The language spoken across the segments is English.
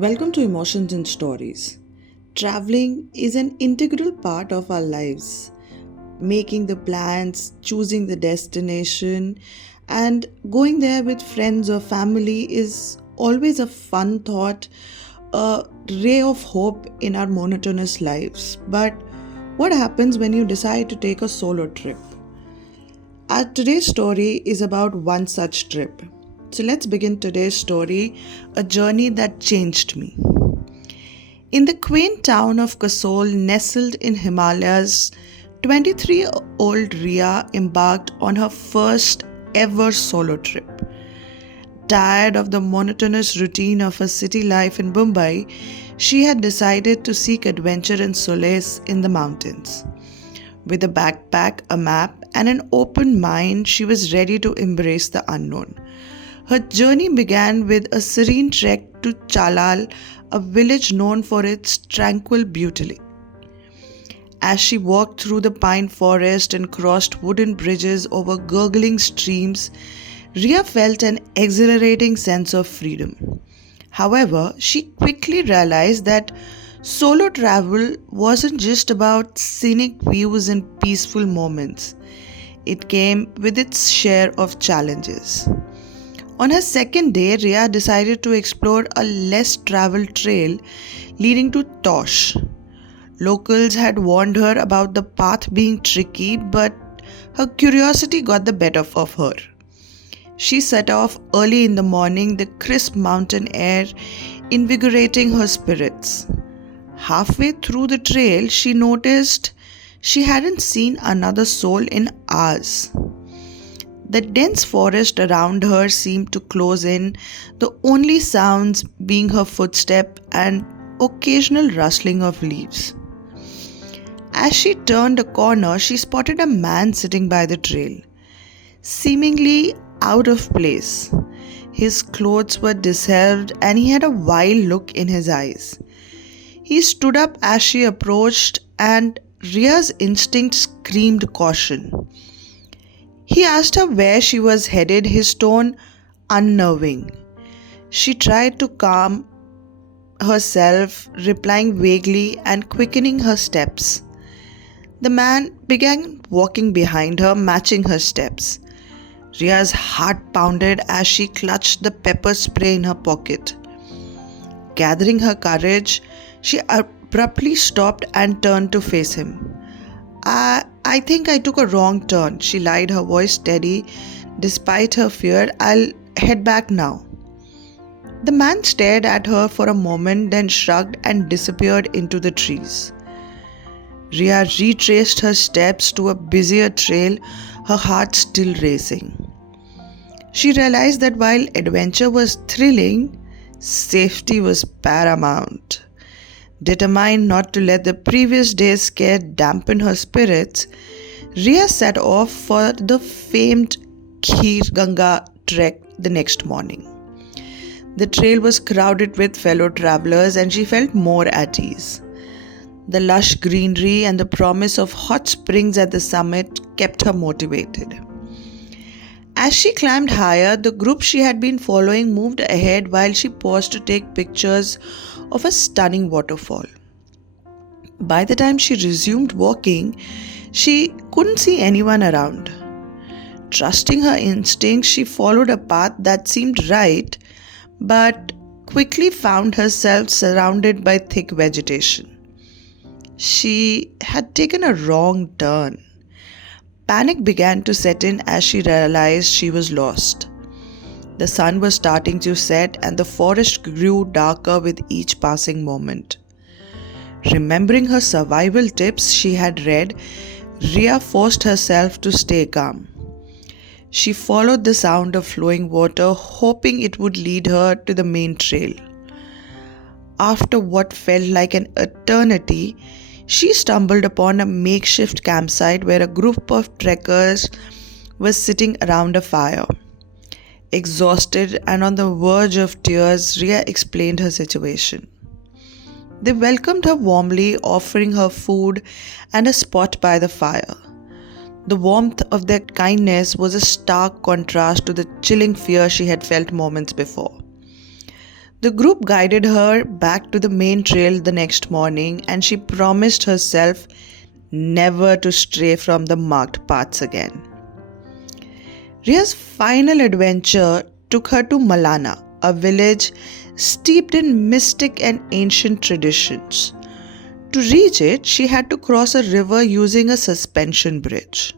Welcome to Emotions and Stories. Traveling is an integral part of our lives. Making the plans, choosing the destination, and going there with friends or family is always a fun thought, a ray of hope in our monotonous lives. But what happens when you decide to take a solo trip? Today's story is about one such trip. So let's begin today's story, a journey that changed me. In the quaint town of Kasol, nestled in Himalayas, 23-year-old Riya embarked on her first ever solo trip. Tired of the monotonous routine of her city life in Mumbai, she had decided to seek adventure and solace in the mountains. With a backpack, a map, and an open mind, she was ready to embrace the unknown. Her journey began with a serene trek to Chalal, a village known for its tranquil beauty. As she walked through the pine forest and crossed wooden bridges over gurgling streams, Riya felt an exhilarating sense of freedom. However, she quickly realized that solo travel wasn't just about scenic views and peaceful moments. It came with its share of challenges. On her second day, Riya decided to explore a less traveled trail leading to Tosh. Locals had warned her about the path being tricky, but her curiosity got the better of her. She set off early in the morning, the crisp mountain air invigorating her spirits. Halfway through the trail, she noticed she hadn't seen another soul in hours. The dense forest around her seemed to close in, the only sounds being her footstep and occasional rustling of leaves. As she turned a corner, she spotted a man sitting by the trail, seemingly out of place. His clothes were disheveled and he had a wild look in his eyes. He stood up as she approached, and Riya's instinct screamed caution. He asked her where she was headed, his tone unnerving. She tried to calm herself, replying vaguely and quickening her steps. The man began walking behind her, matching her steps. Riya's heart pounded as she clutched the pepper spray in her pocket. Gathering her courage, she abruptly stopped and turned to face him. I think I took a wrong turn, she lied, her voice steady. Despite her fear, I'll head back now. The man stared at her for a moment, then shrugged and disappeared into the trees. Riya retraced her steps to a busier trail, her heart still racing. She realized that while adventure was thrilling, safety was paramount. Determined not to let the previous day's scare dampen her spirits, Riya set off for the famed Kheer Ganga trek the next morning. The trail was crowded with fellow travelers and she felt more at ease. The lush greenery and the promise of hot springs at the summit kept her motivated. As she climbed higher, the group she had been following moved ahead while she paused to take pictures of a stunning waterfall. By the time she resumed walking, she couldn't see anyone around. Trusting her instincts, she followed a path that seemed right, but quickly found herself surrounded by thick vegetation. She had taken a wrong turn. Panic began to set in as she realized she was lost. The sun was starting to set and the forest grew darker with each passing moment. Remembering her survival tips she had read, Riya forced herself to stay calm. She followed the sound of flowing water, hoping it would lead her to the main trail. After what felt like an eternity, she stumbled upon a makeshift campsite where a group of trekkers was sitting around a fire. Exhausted and on the verge of tears, Riya explained her situation. They welcomed her warmly, offering her food and a spot by the fire. The warmth of their kindness was a stark contrast to the chilling fear she had felt moments before. The group guided her back to the main trail the next morning, and she promised herself never to stray from the marked paths again. Ria's final adventure took her to Malana, a village steeped in mystic and ancient traditions. To reach it, she had to cross a river using a suspension bridge.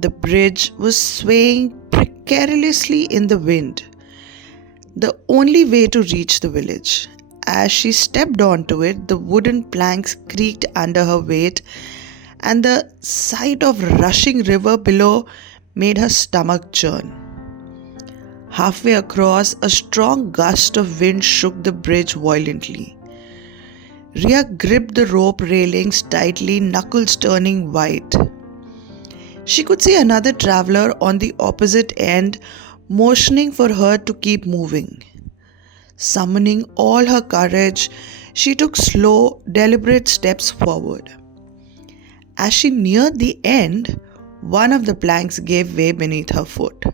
The bridge was swaying precariously in the wind, the only way to reach the village. As she stepped onto it, the wooden planks creaked under her weight, and the sight of rushing river below made her stomach churn. Halfway across, a strong gust of wind shook the bridge violently. Riya gripped the rope railings tightly, knuckles turning white. She could see another traveler on the opposite end, motioning for her to keep moving. Summoning all her courage, she took slow, deliberate steps forward. As she neared the end, one of the planks gave way beneath her foot.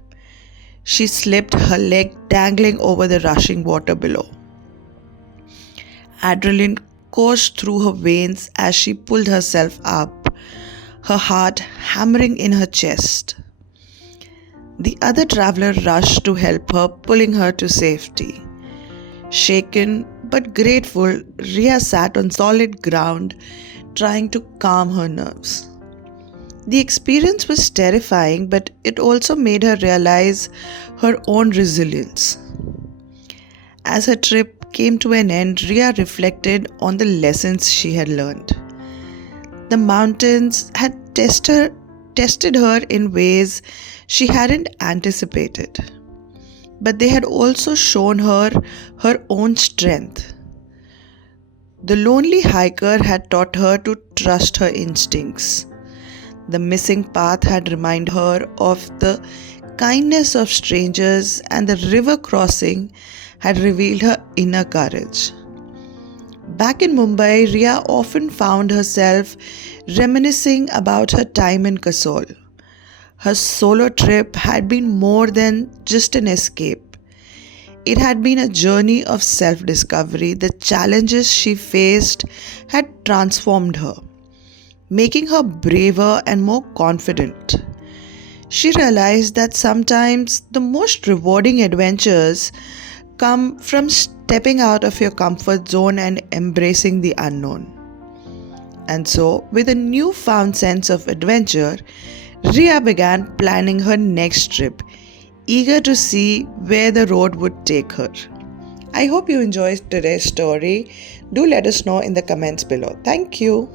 She slipped, her leg dangling over the rushing water below. Adrenaline coursed through her veins as she pulled herself up, her heart hammering in her chest. The other traveler rushed to help her, pulling her to safety. Shaken but grateful, Riya sat on solid ground, trying to calm her nerves. The experience was terrifying, but it also made her realize her own resilience. As her trip came to an end, Riya reflected on the lessons she had learned. The mountains had tested her in ways she hadn't anticipated, but they had also shown her her own strength. The lonely hiker had taught her to trust her instincts. The missing path had reminded her of the kindness of strangers, and the river crossing had revealed her inner courage. Back in Mumbai, Riya often found herself reminiscing about her time in Kasol. Her solo trip had been more than just an escape. It had been a journey of self discovery. The challenges she faced had transformed her, making her braver and more confident. She realized that sometimes the most rewarding adventures come from stepping out of your comfort zone and embracing the unknown. And so, with a newfound sense of adventure, Riya began planning her next trip, eager to see where the road would take her. I hope you enjoyed today's story. Do let us know in the comments below. Thank you.